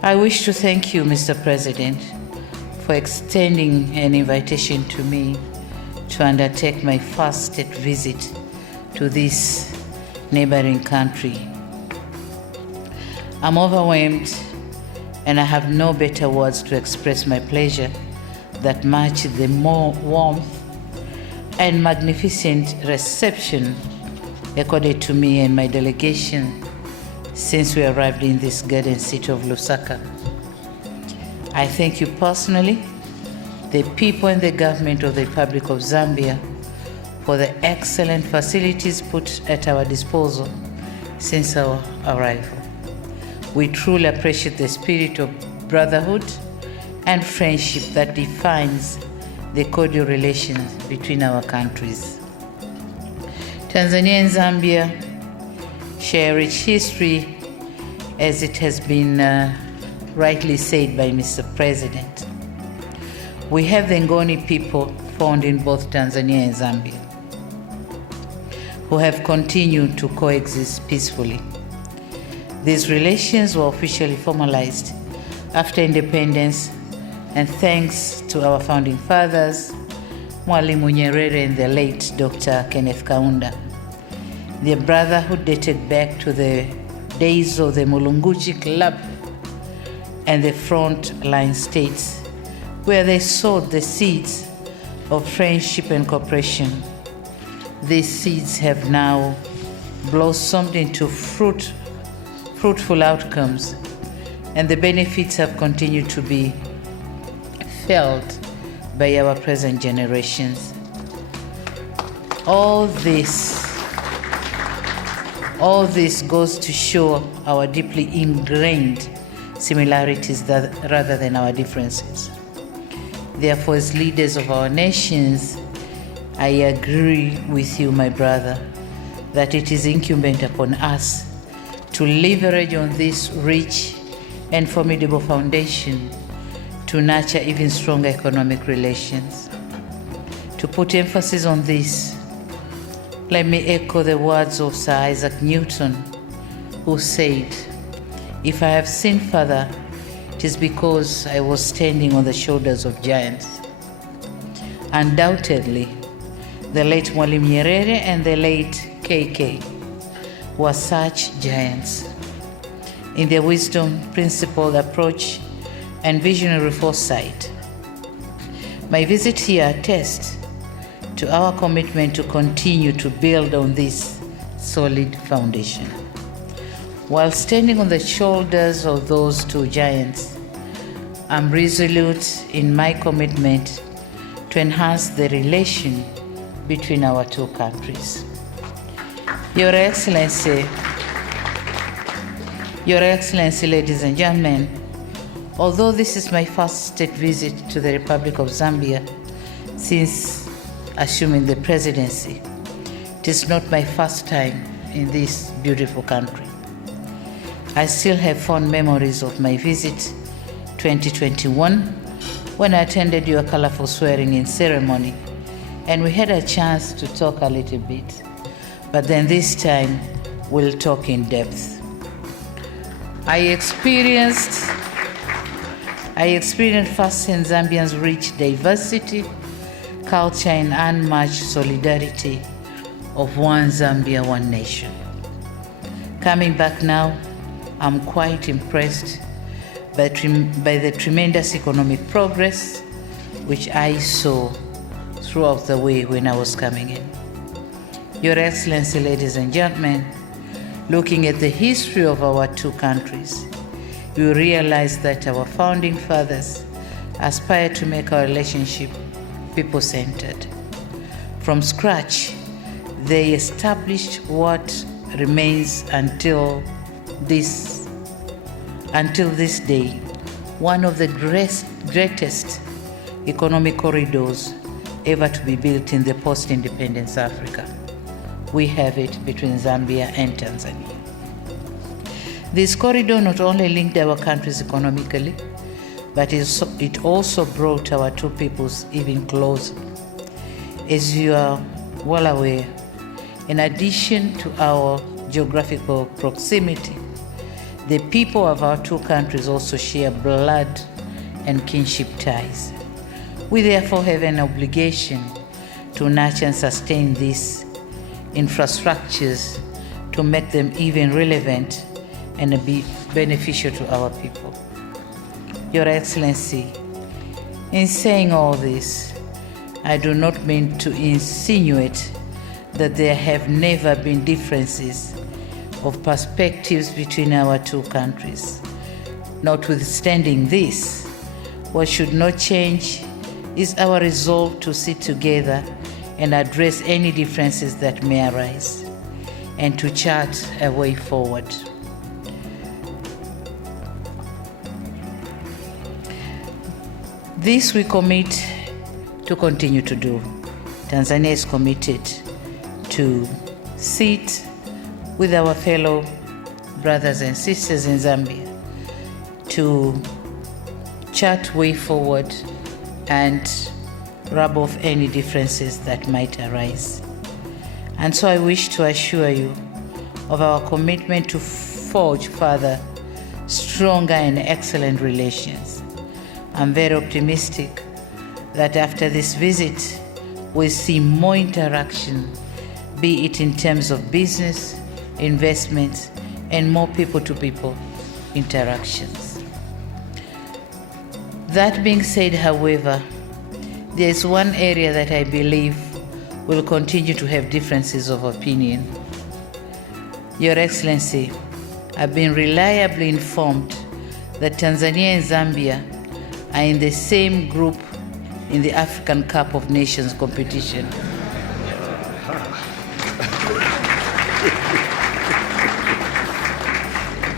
I wish to thank you, Mr. President, for extending an invitation to me to undertake my first state visit to this neighboring country. I'm overwhelmed, and I have no better words to express my pleasure that match the more warmth and magnificent reception accorded to me and my delegation since we arrived in this garden city of Lusaka. I thank you personally, the people and the government of the Republic of Zambia, for the excellent facilities put at our disposal since our arrival. We truly appreciate the spirit of brotherhood and friendship that defines the cordial relations between our countries. Tanzania and Zambia share rich history, as it has been rightly said by Mr. President. We have the Ngoni people found in both Tanzania and Zambia, who have continued to coexist peacefully. These relations were officially formalized after independence, and thanks to our founding fathers, Mwalimu Nyerere and the late Dr. Kenneth Kaunda. Their brotherhood dated back to the days of the Mulunguchi Club and the front line states, where they sowed the seeds of friendship and cooperation. These seeds have now blossomed into fruitful outcomes, and the benefits have continued to be felt by our present generations. All this goes to show our deeply ingrained similarities rather than our differences. Therefore, as leaders of our nations, I agree with you, my brother, that it is incumbent upon us to leverage on this rich and formidable foundation to nurture even stronger economic relations. To put emphasis on this, let me echo the words of Sir Isaac Newton, who said, "If I have seen further, it is because I was standing on the shoulders of giants." Undoubtedly, the late Mwalimu Nyerere and the late KK were such giants. In their wisdom, principled approach, and visionary foresight, my visit here attests to our commitment to continue to build on this solid foundation. While standing on the shoulders of those two giants, I'm resolute in my commitment to enhance the relation between our two countries. Your Excellency, ladies and gentlemen, although this is my first state visit to the Republic of Zambia since assuming the presidency, it is not my first time in this beautiful country. I still have fond memories of my visit 2021 when I attended your colorful swearing-in ceremony, and we had a chance to talk a little bit. But then this time, we'll talk in depth. I experienced firsthand Zambians' rich diversity, culture, and unmatched solidarity of one Zambia, one nation. Coming back now, I'm quite impressed by the tremendous economic progress which I saw throughout the way when I was coming in. Your Excellency, ladies and gentlemen, looking at the history of our two countries, you realize that our founding fathers aspired to make our relationship people-centered. From scratch, they established what remains until this day one of the greatest economic corridors ever to be built in the post-independence Africa. We have it between Zambia and Tanzania. This corridor not only linked our countries economically, but it also brought our two peoples even closer. As you are well aware, in addition to our geographical proximity, the people of our two countries also share blood and kinship ties. We therefore have an obligation to nurture and sustain these infrastructures to make them even relevant and be beneficial to our people. Your Excellency, in saying all this, I do not mean to insinuate that there have never been differences of perspectives between our two countries. Notwithstanding this, what should not change is our resolve to sit together and address any differences that may arise, and to chart a way forward. This we commit to continue to do. Tanzania is committed to sit with our fellow brothers and sisters in Zambia to chart way forward and rub off any differences that might arise. And so I wish to assure you of our commitment to forge further stronger and excellent relations. I'm very optimistic that after this visit, we'll see more interaction, be it in terms of business, investments, and more people-to-people interactions. That being said, however, there is one area that I believe will continue to have differences of opinion. Your Excellency, I've been reliably informed that Tanzania and Zambia are in the same group in the African Cup of Nations competition.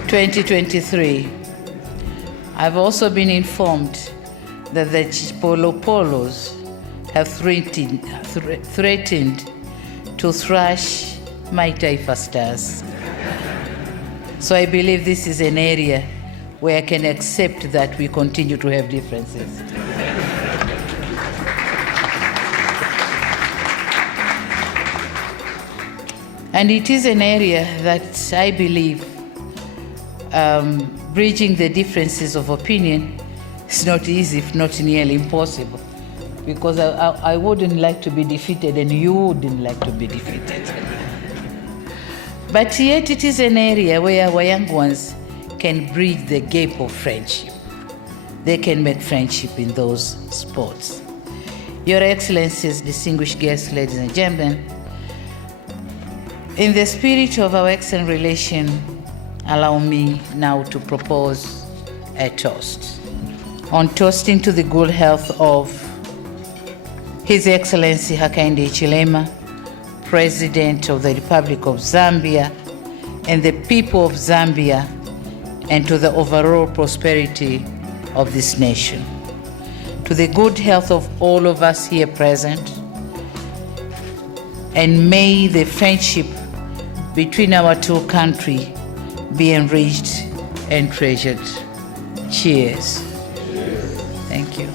(2023). I've also been informed that the Chipolo-Polos have threatened to thrash my Taifa stars. So I believe this is an area where I can accept that we continue to have differences. And it is an area that I believe bridging the differences of opinion is not easy, if not nearly impossible, because I wouldn't like to be defeated and you wouldn't like to be defeated. But yet it is an area where our young ones can bridge the gap of friendship. They can make friendship in those sports. Your Excellencies, distinguished guests, ladies and gentlemen, in the spirit of our excellent relation, allow me now to propose a toast. On toasting to the good health of His Excellency Hakainde Hichilema, President of the Republic of Zambia, and the people of Zambia, and to the overall prosperity of this nation. To the good health of all of us here present, and may the friendship between our two countries be enriched and treasured. Cheers. Thank you.